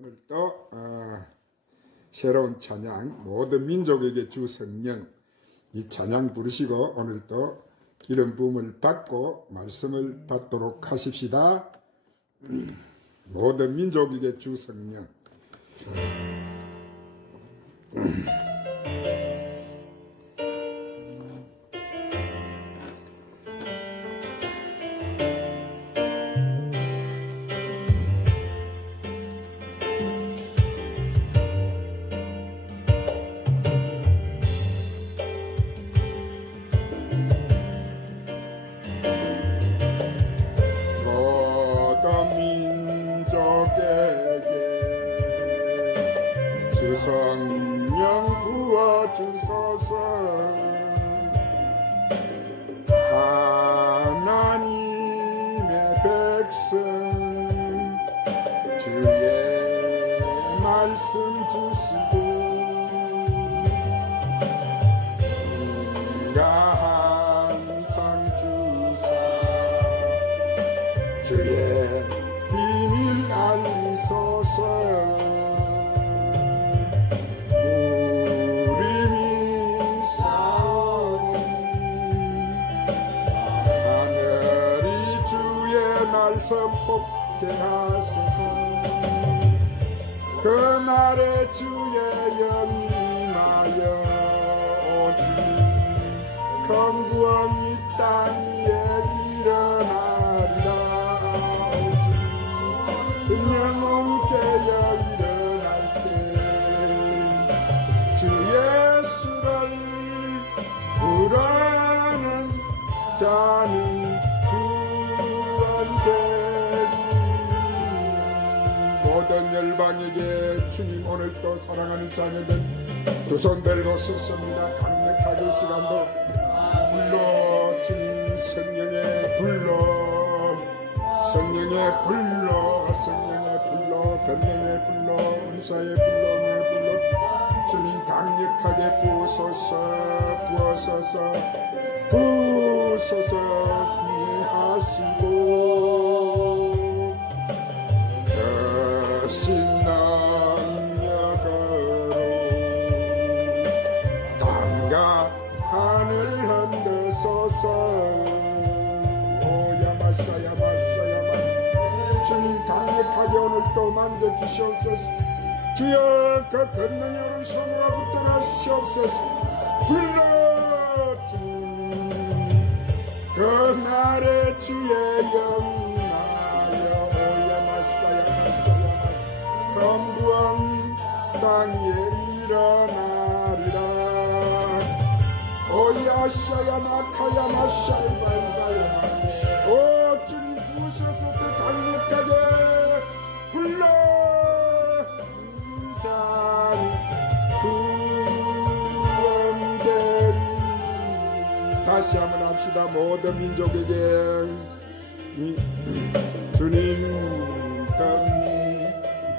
오늘 또 새로운 찬양, 모든 민족에게 주 성령, 이 찬양 부르시고 오늘 또 기름 부음을 받고 말씀을 받도록 하십시다. 모든 민족에게 주 성령. 주 성령 부어주소서. 하나님의 백성 주의 말씀 주시고 은가 항상 주사 주의 비밀 알리소서. 선포케하소서. 그날에 주의 영임하여 오지 큰 구원 이 땅 위에 일어나리라. 오지 영혼 깨어 일어날 때 주 예수를 부르는 자는 모든 열방에게 주님 오늘 또 사랑하는 자녀들 두 손 들고 섰습니다. 강력하게 시간도 불러 주님 성령의 불러 성령의 불러 성령의 불러 변명의 불러 은사의 불러 내 불러 주님 강력하게 부으소서 부어소서 부으소서 하시고 신능력으로 땅과 하늘 흔드소서. 오야마샤야마샤야마 주님 강력하게 오늘 또 만져주시옵소서. 주여 그 권능의 손으로 붙들어 주시옵소서. 불러 주님 그날의 주의 영 검부한 땅 위에 일어나리라. 오야샤야마카야마샤이바이바야마 오 주님 부으셔서 그 강력하게 불러 자니 구원되리. 다시 한번 합시다. 모든 민족에게 주님 덤이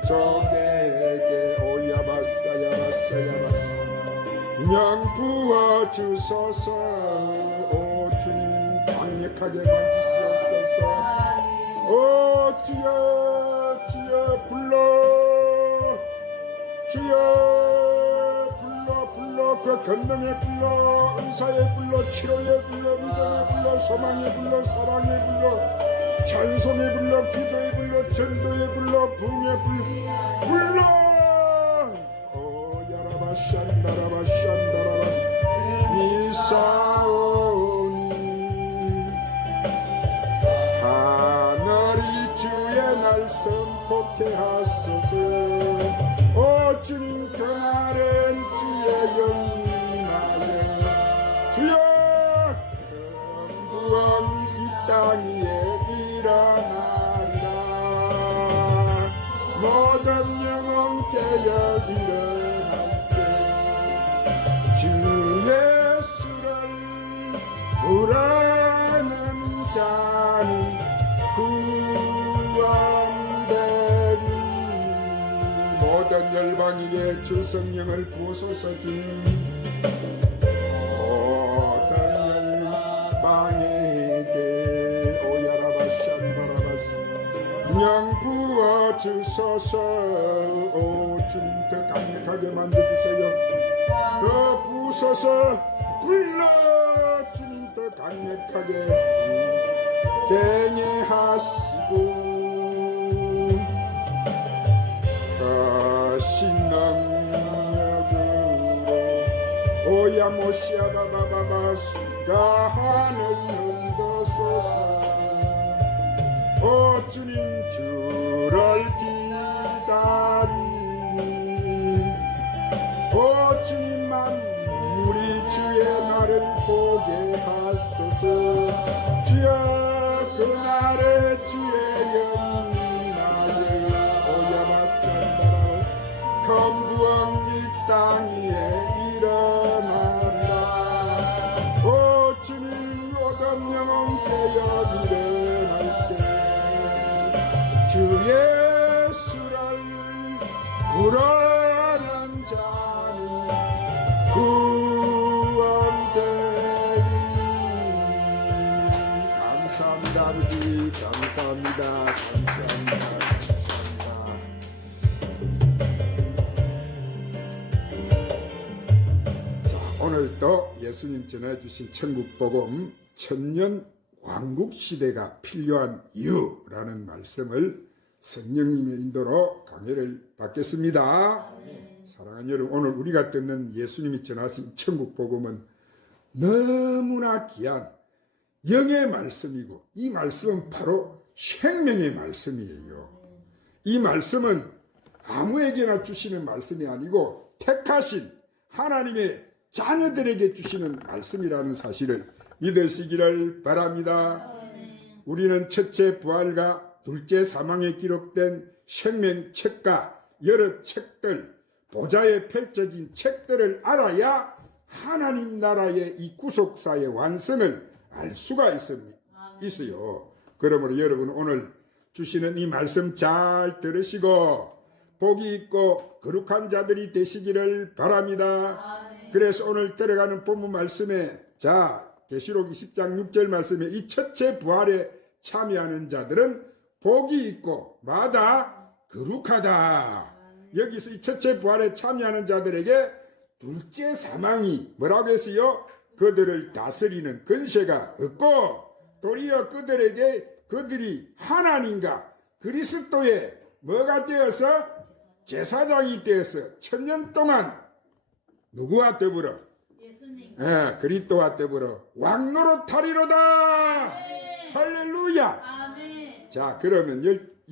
적에게 오야바사야바사야바 영 부어주소서. 오 주님 강력하게 만지시옵소서. 오 주여 주여 불러 주여 불러 그 권능의 불러 은사의 불러 치료의 불러 믿음의 불러 소망의 불러 사랑의 불러 찬송의 불러 기도의 불러 전도의 불러 부흥의 불러 오 야라바샨다라바샨다라바 이사오니 하늘이 주의 날 선포케 하소서. 오 주님 그날엔 주의 영임하여 주여 구원 이 땅 위에 일어나리라. 모든 영혼 깨어 일어날 때 주 예수를 부르는 자는 구원되리. 모든 열방에게 주 성령을 부으소서. 주님 모든 열방에게 영 부어주소서. 부으소서. 오 주님 더 강력하게 만져주세요. 더 부으소서. 불러 주님 더 강력하게 갱해하시고 신능력으로 오야모시아바바바바시가 하늘 흔드소서. 오 주님 주를 기다리니 오 주님 만물이 주의 날을 보게 하소서. 주여 그날에 주의 영광을 오야마산다라 검부엉 이 땅 위에 일어나리라. 오 주님 모든 영혼께여 일어날 때 주 예수를 부르는 자는 구원되리. 감사합니다 아버지. 감사합니다. 감사합니다. 오늘도 예수님 전해주신 천국복음 천년 왕국시대가 필요한 이유라는 말씀을 성령님의 인도로 강해를 받겠습니다. 사랑하는 여러분, 오늘 우리가 듣는 예수님이 전하신 천국복음은 너무나 귀한 영의 말씀이고 이 말씀은 바로 생명의 말씀이에요. 이 말씀은 아무에게나 주시는 말씀이 아니고 택하신 하나님의 자녀들에게 주시는 말씀이라는 사실을 믿으시기를 바랍니다. 우리는 첫째 부활과 둘째 사망에 기록된 생명책과 여러 책들, 보좌에 펼쳐진 책들을 알아야 하나님 나라의 이 구속사의 완성을 알 수가 있어요. 그러므로 여러분 오늘 주시는 이 말씀 잘 들으시고 복이 있고 거룩한 자들이 되시기를 바랍니다. 그래서 오늘 들어가는 본문 말씀에 계시록 20장 6절 말씀에 이 첫째 부활에 참여하는 자들은 복이 있고 마다 거룩하다. 여기서 이 첫째 부활에 참여하는 자들에게 둘째 사망이 뭐라고 했어요? 그들을 다스리는 권세가 없고 도리어 그들이 하나님과 그리스도의 뭐가 되어서 제사장이 되어서 천년 동안 누구와 더불어? 예수님. 그리스도와 더불어 왕노릇하리로다. 할렐루야. 아멘. 자, 그러면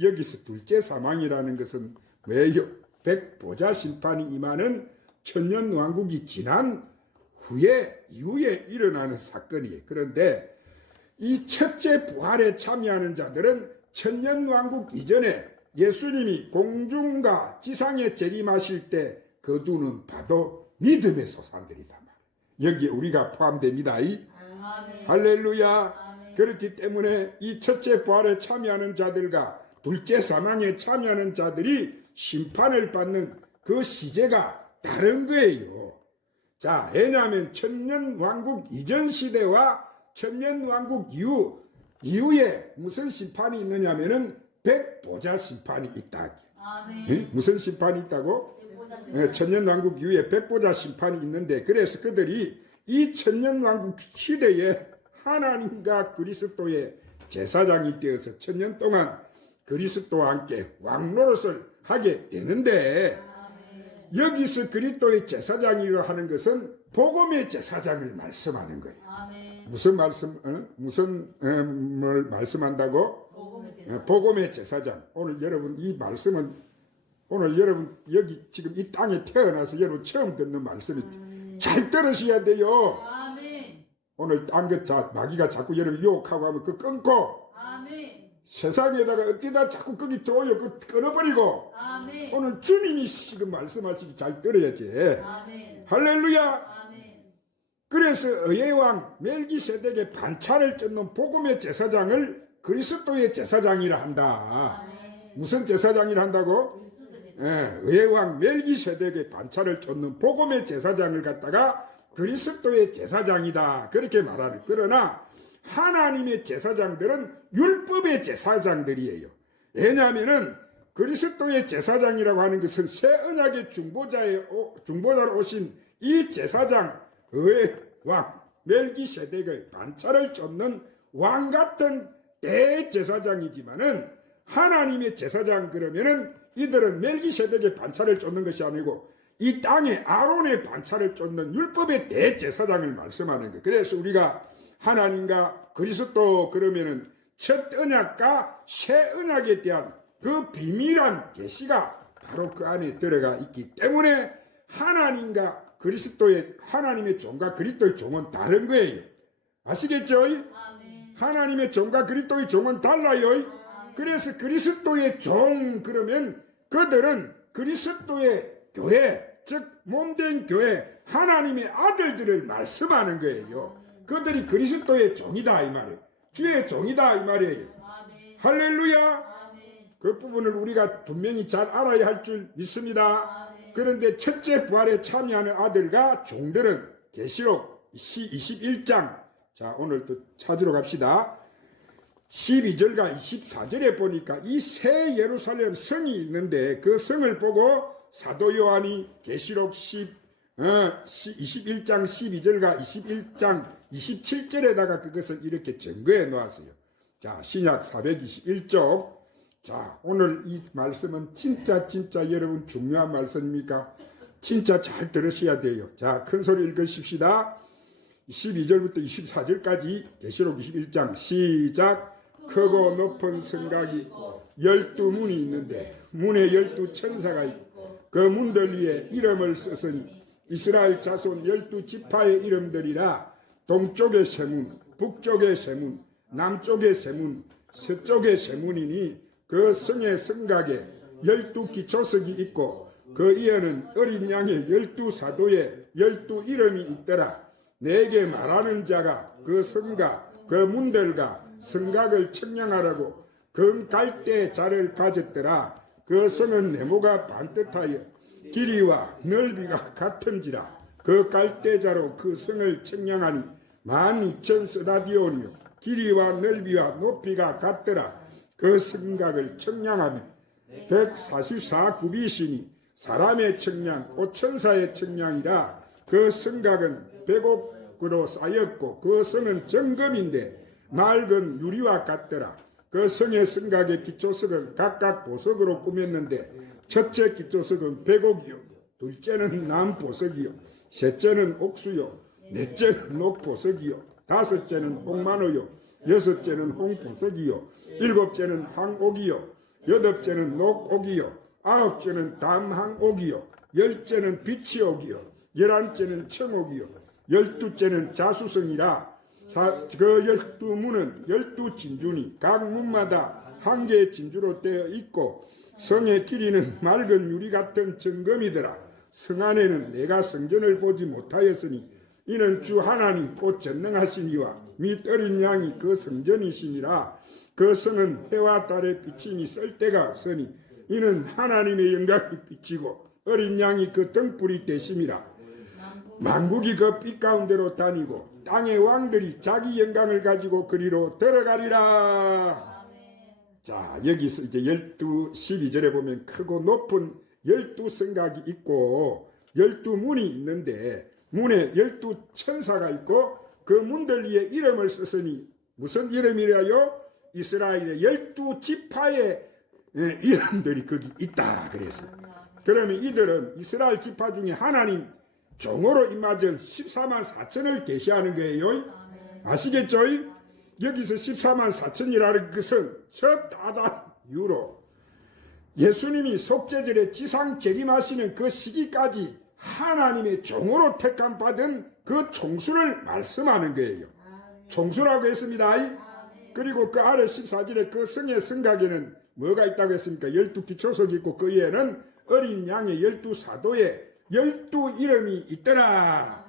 여기서 둘째 사망이라는 것은 왜요? 백보자 심판이 임하는 천년 왕국이 지난 이후에 일어나는 사건이에요. 그런데 이 첫째 부활에 참여하는 자들은 천년 왕국 이전에 예수님이 공중과 지상에 재림하실 때 그 두 눈 봐도 믿음의 소산들이다. 여기에 우리가 포함됩니다. 아멘. 할렐루야. 아멘. 그렇기 때문에 이 첫째 부활에 참여하는 자들과 둘째 사망에 참여하는 자들이 심판을 받는 그 시제가 다른 거예요. 자, 왜냐하면 천년 왕국 이전 시대와 천년 왕국 이후에 무슨 심판이 있느냐면은 백보자 심판이 있다. 응? 무슨 심판이 있다고? 천년 왕국 이후에 백보자 심판이 있는데, 그래서 그들이 이 천년 왕국 시대에 하나님과 그리스도의 제사장이 되어서 천년 동안 그리스도와 함께 왕노릇을 하게 되는데, 여기서 그리스도의 제사장이라 하는 것은 복음의 제사장을 말씀하는 거예요. 무슨 뭘 말씀한다고? 복음의 제사장. 오늘 여러분 이 말씀은 오늘 여러분 여기 지금 이 땅에 태어나서 여러분 처음 듣는 말씀이 잘 들으셔야 돼요. 오늘 마귀가 자꾸 여러분 유혹하고 하면 그 끊고 세상에다가 어디다 자꾸 거기 들어오요 그 끊어버리고 오늘 주님이 지금 말씀하시기 잘 들어야지. 할렐루야. 그래서 의왕 멜기세덱의 반차를 쫓는 복음의 제사장을 그리스도의 제사장이라 한다. 무슨 제사장이라 한다고? 의왕 멜기세덱의 반차를 쫓는 복음의 제사장을 갖다가 그리스도의 제사장이다. 그렇게 말하는. 그러나 하나님의 제사장들은 율법의 제사장들이에요. 왜냐하면은 그리스도의 제사장이라고 하는 것은 새 언약의 중보자로 오신 이 제사장의 왕 멜기세덱의 반차를 쫓는 왕 같은 대제사장이지만은 하나님의 제사장 그러면은 이들은 멜기세덱의 반차를 쫓는 것이 아니고 이 땅에 아론의 반차를 쫓는 율법의 대제사장을 말씀하는 거예요. 그래서 우리가 하나님과 그리스도 그러면은 첫 언약과 새 언약에 대한 그 비밀한 계시가 바로 그 안에 들어가 있기 때문에 하나님과 그리스도의 하나님의 종과 그리스도의 종은 다른 거예요. 아시겠죠? 아멘. 하나님의 종과 그리스도의 종은 달라요. 아멘. 그래서 그리스도의 종 그러면 그들은 그리스도의 교회 즉 몸된 교회 하나님의 아들들을 말씀하는 거예요. 그들이 그리스도의 종이다 이 말이에요. 주의 종이다 이 말이에요. 아멘. 할렐루야. 아멘. 그 부분을 우리가 분명히 잘 알아야 할 줄 믿습니다. 아멘. 그런데 첫째 부활에 참여하는 아들과 종들은 계시록 21장 자 오늘도 찾으러 갑시다. 12절과 24절에 보니까 이 새 예루살렘 성이 있는데 그 성을 보고 사도 요한이 계시록 21장 12절과 21장 27절에다가 그것을 이렇게 증거해 놓았어요. 자, 신약 421쪽. 자, 오늘 이 말씀은 진짜 여러분 중요한 말씀입니까? 진짜 잘 들으셔야 돼요. 자, 큰 소리 읽으십시다. 12절부터 24절까지 계시록 21장 시작. 크고 높은 성곽이 있고 12문이 있는데 문에 12천사가 있고 그 문들 위에 이름을 썼으니 이스라엘 자손 12지파의 이름들이라. 동쪽의 세문, 북쪽의 세문, 남쪽의 세문, 서쪽의 세문이니 그 성의 성곽에 12기초석이 있고 그 이에는 어린 양의 12사도의 12 이름이 있더라. 내게 말하는 자가 그 성곽, 그 문들과 성곽을 청량하라고 금갈대 자를 가졌더라. 그 성은 네모가 반듯하여 길이와 넓이가 같은지라. 그 갈대자로 그 성을 청량하니 12,000스다디온이요 길이와 넓이와 높이가 같더라. 그 성곽을 청량하며 144구빗이니 사람의 청량 곧 천사의 청량이라. 그 성곽은 백옥으로 쌓였고 그 성은 정금인데 맑은 유리와 같더라. 그 성의 성곽의 기초석은 각각 보석으로 꾸몄는데 첫째 기초석은 백옥이요 둘째는 남보석이요 셋째는 옥수요 넷째는 녹보석이요 다섯째는 홍마노요 여섯째는 홍보석이요 일곱째는 황옥이요 여덟째는 녹옥이요 아홉째는 담항옥이요 열째는 비치옥이요 열한째는 청옥이요 열두째는 자수성이라. 그 12문은 12진주니 각 문마다 한 개의 진주로 되어 있고 성의 길이는 맑은 유리 같은 정금이더라. 성 안에는 내가 성전을 보지 못하였으니 이는 주 하나님 곧 전능하시니와 및 어린 양이 그 성전이시니라. 그 성은 해와 달의 비침이 쓸 데가 없으니 이는 하나님의 영광이 비치고 어린 양이 그 등불이 되심이라. 만국이 그 빛 가운데로 다니고 땅의 왕들이 자기 영광을 가지고 그리로 들어가리라. 자, 여기서 이제 12 보면 크고 높은 12성곽이 있고 12문이 있는데 문에 12천사가 있고 그 문들 위에 이름을 썼으니 무슨 이름이라요? 이스라엘의 12지파의 이름들이 거기 있다 그래서. 그러면 이들은 이스라엘 지파 중에 하나님 종으로 임하전 14만 4천을 계시하는 거예요. 아시겠죠? 여기서 14만 4천이라는 것은 첫 아담 이후로 예수님이 속죄절에 지상 재림하시는 그 시기까지 하나님의 종으로 택함 받은 그 총수를 말씀하는 거예요. 총수라고 했습니다. 그리고 그 아래 14절에 그 성의 성곽에는 뭐가 있다고 했습니까? 12기초석이 있고 그 위에는 어린 양의 12사도의 12 이름이 있더라.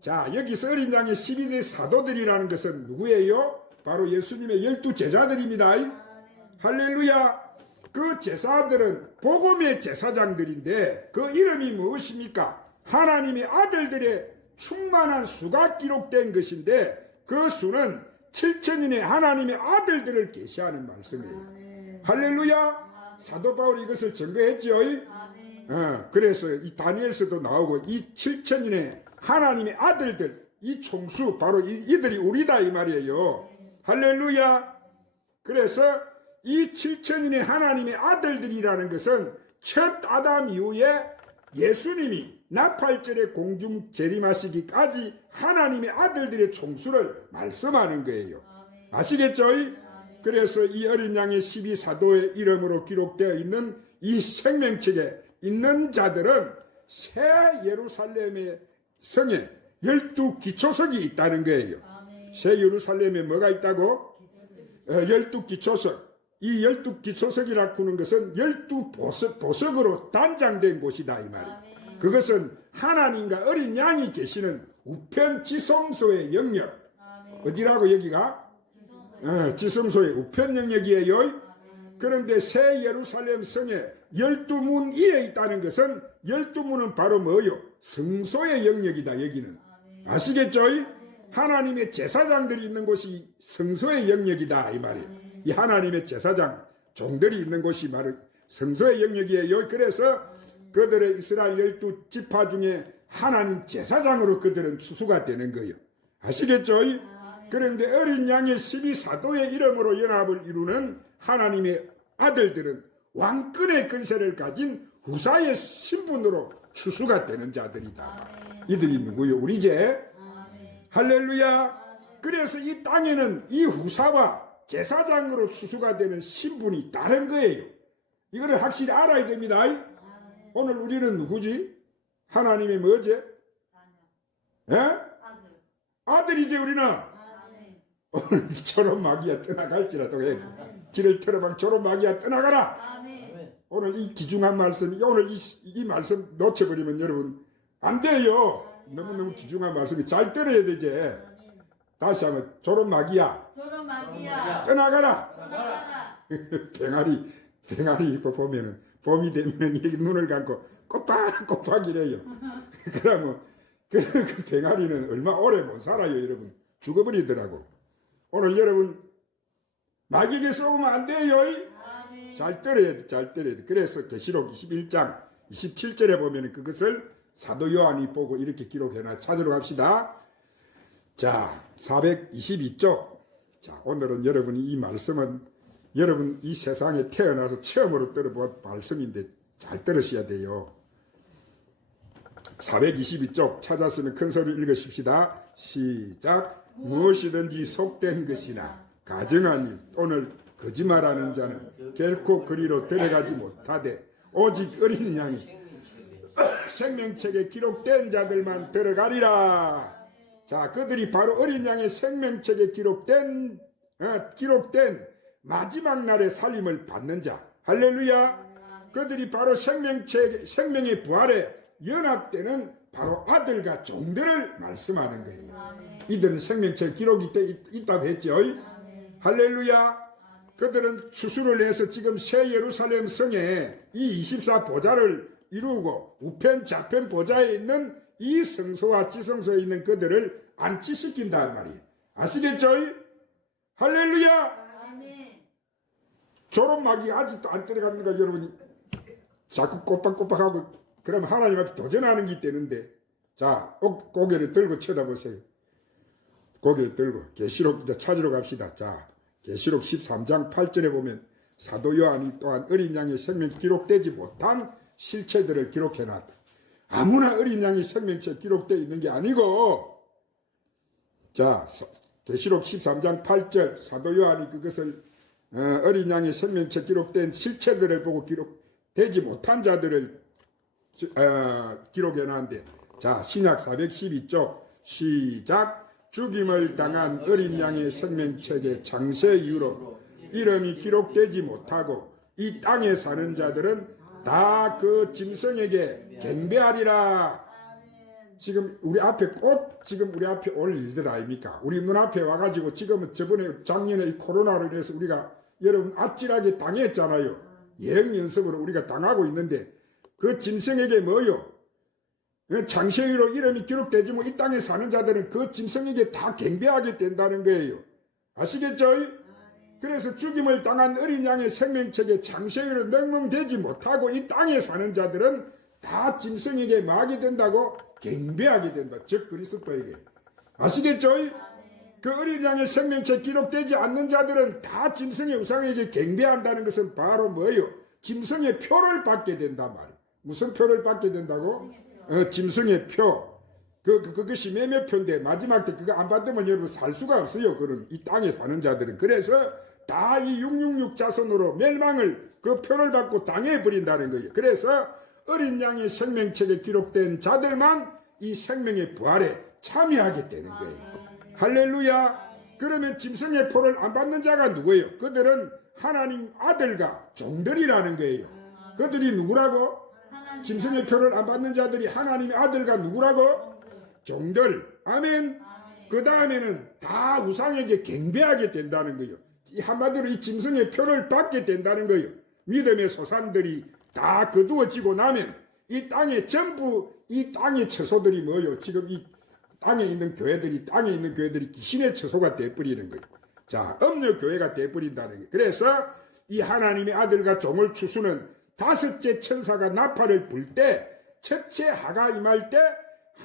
자, 여기서 어린 양의 12대 사도들이라는 것은 누구예요? 바로 예수님의 12 제자들입니다. 할렐루야. 그 제사들은 복음의 제사장들인데 그 이름이 무엇입니까? 하나님의 아들들의 충만한 수가 기록된 것인데 그 수는 7천인의 하나님의 아들들을 계시하는 말씀이에요. 할렐루야. 사도 바울이 이것을 증거했지요. 그래서 이 다니엘서도 나오고 이 7천인의 하나님의 아들들, 이 총수 바로 이들이 우리다 이 말이에요. 할렐루야. 그래서 이 7천인의 하나님의 아들들이라는 것은 첫 아담 이후에 예수님이 나팔절에 공중 재림하시기까지 하나님의 아들들의 총수를 말씀하는 거예요. 아시겠죠? 그래서 이 어린 양의 12사도의 이름으로 기록되어 있는 이 생명책에 있는 자들은 새 예루살렘의 성에 12기초석이 있다는 거예요. 새 예루살렘에 뭐가 있다고? 12기초석. 이 12기초석이라고 하는 것은 12보석으로 단장된 곳이다 이 말이에요. 그것은 하나님과 어린 양이 계시는 우편 지성소의 영역. 어디라고 여기가? 지성소의 우편 영역이에요. 그런데 새 예루살렘 성에 12문 위에 있다는 것은 12문은 바로 뭐요? 성소의 영역이다 여기는. 아시겠죠? 하나님의 제사장들이 있는 곳이 성소의 영역이다 이 말이에요. 이 하나님의 제사장 종들이 있는 곳이 바로 성소의 영역이에요. 그래서 그들의 이스라엘 12지파 중에 하나님 제사장으로 그들은 추수가 되는 거예요. 아시겠죠? 그런데 어린 양의 12사도의 이름으로 연합을 이루는 하나님의 아들들은 왕권의 근세를 가진 후사의 신분으로 추수가 되는 자들이다. 이들이 누구요? 우리제. 할렐루야. 그래서 이 땅에는 이 후사와 제사장으로 추수가 되는 신분이 다른 거예요. 이거를 확실히 알아야 됩니다. 오늘 우리는 누구지? 하나님의 뭐지? 예? 아들이지 우리는. 오늘 조롬마귀야 떠나갈지라도 해. 길을 틀어방 조롬마귀야 떠나가라. 오늘 이 귀중한 말씀, 오늘 이 말씀 놓쳐버리면 여러분 안 돼요. 너무너무 귀중한 말씀이 잘 들어야 되지. 다시 한번 조롬마귀야 떠나가라. 병아리 이거 보면은 봄이 되면 이렇게 눈을 감고 꼬박꼬박 이래요. 그러면 그 병아리는 얼마 오래 못 살아요 여러분. 죽어버리더라고. 오늘 여러분 마귀에게 쏘면 안 돼요. 잘 들어야 돼. 잘 들어야 돼. 그래서 계시록 21장 27절에 보면 그것을 사도 요한이 보고 이렇게 기록해놔. 찾으러 갑시다. 자, 422쪽. 자, 오늘은 여러분이 이 말씀은 여러분 이 세상에 태어나서 처음으로 들어본 말씀인데 잘 들으셔야 돼요. 422쪽 찾았으면 큰 소리로 읽으십시다. 시작. 무엇이든지 속된 것이나 가증한 일 또는 거짓말하는 자는 결코 그리로 들어가지 못하되 오직 어린 양이 생명책에 기록된 자들만 들어가리라. 자, 그들이 바로 어린 양의 생명책에 기록된 마지막 날의 살림을 받는 자. 할렐루야. 그들이 바로 생명의 부활에 연합되는 바로 아들과 종들을 말씀하는 거예요. 이들은 생명책 기록이 있다고 했죠. 할렐루야. 그들은 추수를 해서 지금 새 예루살렘 성에 이 24보좌를 이루고 우편 좌편 보좌에 있는 이 성소와 지성소에 있는 그들을 안치시킨단 말이에요. 아시겠죠? 할렐루야. 조롬마귀가 아직도 안 들어갑니까 여러분이? 자꾸 꼬박꼬박하고 그럼 하나님 앞에 도전하는 게 있다는데. 자, 고개를 들고 쳐다보세요. 고개를 들고 계시록 이제 찾으러 갑시다. 자, 계시록 13장 8절에 보면 사도 요한이 또한 어린 양의 생명 기록되지 못한 실체들을 기록해놨다. 아무나 어린 양이 생명체에 기록되어 있는 게 아니고, 자, 계시록 13장 8절 사도 요한이 그것을 어린 양의 생명체 기록된 실체들을 보고 기록되지 못한 자들을 기록해놨는데, 자, 신약 412쪽 시작. 죽임을 당한 어린 양의 생명책의 장세 이후로 이름이 기록되지 못하고 이 땅에 사는 자들은 다 그 짐승에게 경배하리라. 지금 우리 앞에 지금 우리 앞에 올 일들 아닙니까? 우리 눈앞에 와가지고 지금은 저번에 작년에 이 코로나로 인해서 우리가 여러분 아찔하게 당했잖아요. 예행 연습으로 우리가 당하고 있는데 그 짐승에게 뭐요? 장세위로 이름이 기록되지 뭐 이 땅에 사는 자들은 그 짐승에게 다 경배하게 된다는 거예요. 아시겠죠? 그래서 죽임을 당한 어린 양의 생명책에 창세기로 명명되지 못하고 이 땅에 사는 자들은 다 짐승에게 막이 된다고 경배하게 된다. 즉 그리스도에게. 아시겠죠? 그 어린 양의 생명책 기록되지 않는 자들은 다 짐승의 우상에게 경배한다는 것은 바로 뭐예요? 짐승의 표를 받게 된단 말이에요. 무슨 표를 받게 된다고? 짐승의 표. 그것이 매매표인데 마지막 때 그거 안 받으면 여러분 살 수가 없어요. 그런 이 땅에 사는 자들은. 그래서 다 이 666 자손으로 멸망을 그 표를 받고 당해버린다는 거예요. 그래서 어린 양의 생명책에 기록된 자들만 이 생명의 부활에 참여하게 되는 거예요. 할렐루야. 그러면 짐승의 표를 안 받는 자가 누구예요? 그들은 하나님 아들과 종들이라는 거예요. 그들이 누구라고? 짐승의 표를 안 받는 자들이 하나님의 아들과 누구라고? 종들. 아멘. 그 다음에는 다 우상에게 경배하게 된다는 거예요. 한마디로 이 짐승의 표를 받게 된다는 거예요. 믿음의 소산들이 다 거두어지고 나면 이 땅에 전부 이 땅의 처소들이 뭐예요? 지금 이 땅에 있는 교회들이 귀신의 처소가 돼버리는 거예요. 자, 음녀 교회가 돼버린다는 거예요. 그래서 이 하나님의 아들과 종을 추수는 다섯째 천사가 나팔을 불 때 첫째 하가 임할 때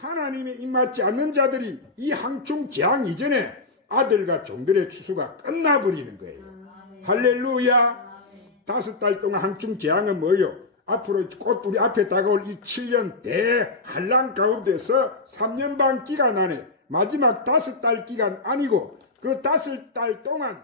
하나님에 입맞지 않는 자들이 이 항충 재앙 이전에 아들과 종들의 추수가 끝나버리는 거예요. 할렐루야. 5달 동안 항충 재앙은 뭐예요? 앞으로 곧 우리 앞에 다가올 이 7년 대한란 가운데서 3년 반 기간 안에 마지막 5달 기간 아니고 그 5달 동안